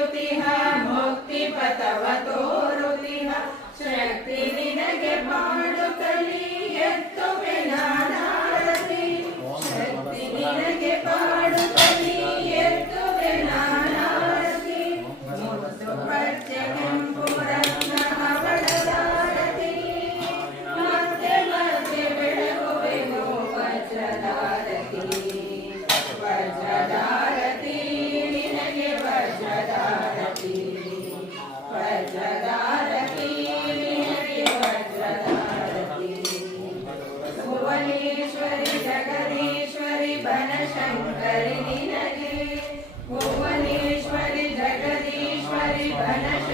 ನಡೆಯುತ್ತಿಹ ಮುಕ್ತಿ ಪಥವ ತೋರುತ್ತಿಹ ಶಕ್ತಿ ನಿನಗೆ ಪಾಡುತ್ತಲಿ ಎತ್ತುವೆ ನಾನಾರತಿ ಶಕ್ತಿ ನಿನಗೆ ಪಾಡುತ್ತಲಿ ಎತ್ತುವೆ ನಾನಾರತಿ ಮುತ್ತು ಪಚ್ಚೆ ಕೆಂಪು ರತ್ನ ಹವಳದಾರತಿ ಮತ್ತೆ ಮತ್ತೆ ಬೆಳಗುವೆನು ವಜ್ರದಾರತಿ ವಜ್ರದಾರತಿ ನಿನಗೆ ವಜ್ರದಾರತಿ ವಜ್ರದಾರತಿ ನಿನಗೆ ವಜ್ರದಾರತಿ ಭುವನೇಶ್ವರಿ ಜಗದೀಶ್ವರಿ ಬನಶಂಕರಿ ನಿನಗೆ ಭುವನೇಶ್ವರಿ ಜಗದೀಶ್ವರಿ ಬನಶಂಕರಿ